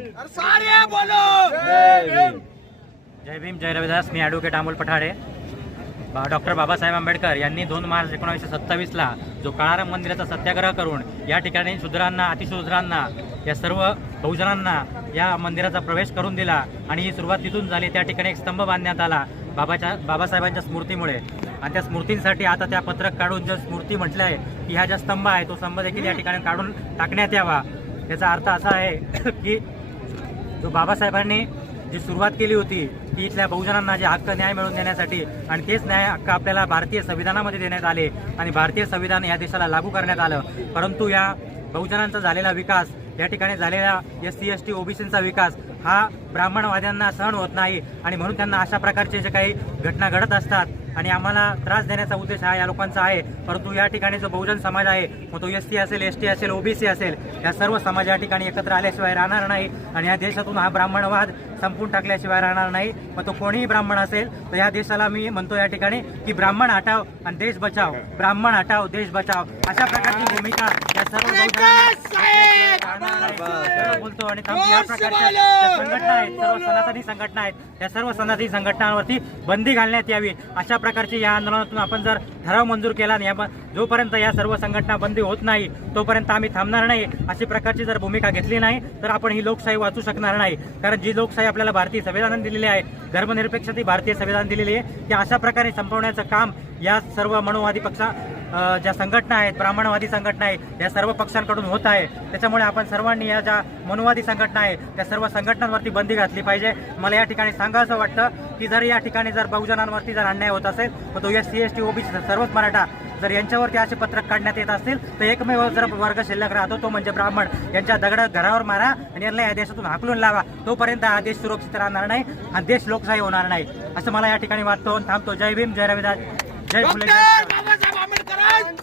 सारे बोलो। जय भीम। जय रविदास मी ॲडव्होकेट अमोल पठाडे. बा डॉक्टर बाबासाहेब आंबेडकर यांनी दोन मार्च एकोणीसशे सत्तावीसला जो काळाराम मंदिराचा सत्याग्रह करून या ठिकाणी शूद्रांना अतिशूद्रांना या सर्व बहुजनांना या मंदिराचा प्रवेश करून दिला आणि ही सुरुवात तिथून झाली. त्या ठिकाणी एक स्तंभ बांधण्यात आला बाबाच्या बाबासाहेबांच्या स्मृतीमुळे. आणि त्या स्मृतींसाठी आता त्या पत्रक काढून जो स्मृती म्हटलं आहे की हा ज्या स्तंभ आहे तो स्तंभ देखील या ठिकाणी काढून टाकण्यात यावा. याचा अर्थ असा आहे की जो बाबासाहेबांनी जी सुरुवात केली होती की इथल्या बहुजनांना जे हक्क न्याय मिळवून देण्यासाठी आणि तेच न्याय हक्क आपल्याला भारतीय संविधानामध्ये देण्यात आले आणि भारतीय संविधान या देशाला लागू करण्यात आलं. परंतु या बहुजनांचा झालेला विकास या ठिकाणी झालेला एस सी एस टी ओबीसींचा विकास हा ब्राह्मणवाद्यांना सहन होत नाही आणि म्हणून त्यांना अशा प्रकारचे जे काही घटना घडत असतात आणि आम्हाला त्रास देण्याचा उद्देश हा या लोकांचा आहे. परंतु या ठिकाणी जो बहुजन समाज आहे मग तो एस टी असेल एस टी असेल ओबीसी असेल या सर्व समाज या ठिकाणी एकत्र आल्याशिवाय राहणार नाही आणि या देशातून हा ब्राह्मणवाद संपून टाकल्याशिवाय राहणार नाही. मग तो कोणीही ब्राह्मण असेल तर या देशाला मी म्हणतो या ठिकाणी की ब्राह्मण हटाव आणि देश बचाव. ब्राह्मण हटाव देश बचाव. अशा प्रकारची भूमिका या सर्व बहुजनांनी राहणार नाही. सर्व बोलतो आणि. या प्रकारच्या संघटना आहेत सर्व सनातनी संघटना आहेत त्या सर्व सनातनी संघटनांवरती बंदी घालण्यात यावी. अशा प्रकारची या आंदोलनातून आपण जर ठराव मंजूर केला आणि या जोपर्यंत या सर्व संघटना बंदी होत नाही तोपर्यंत आम्ही थांबणार नाही. अशी प्रकारची जर भूमिका घेतली नाही तर आपण ही लोकशाही वाचू शकणार नाही. कारण जी लोकशाही आपल्याला भारतीय संविधानाने दिलेली आहे धर्मनिरपेक्षता भारतीय संविधान दिलेली आहे की अशा प्रकारे संपवण्याचं काम या सर्व मनोवादी पक्षा ज्या संघटना आहेत ब्राह्मणवादी संघटना आहेत या सर्व पक्षांकडून होत आहे. त्याच्यामुळे आपण सर्वांनी या ज्या मनुवादी संघटना आहेत त्या सर्व संघटनांवरती बंदी घातली पाहिजे. मला या ठिकाणी सांगावं वाटतं की जर या ठिकाणी जर बहुजनांवरती जर अन्याय होत असेल तर तो S C S T OBC सर्वच मराठा जर यांच्यावरती असे पत्रक काढण्यात येत असतील तर एकमेव जर वर्ग शिल्लक राहतो तो म्हणजे ब्राह्मण. यांच्या दगड घरावर मारा आणि यांना या देशातून हाकलून लावा. तोपर्यंत हा देश सुरक्षित राहणार नाही आणि देश लोकशाही होणार नाही. असं मला या ठिकाणी वाटतो. थांबतो. जय भीम जय रविदास. जय फुले जय.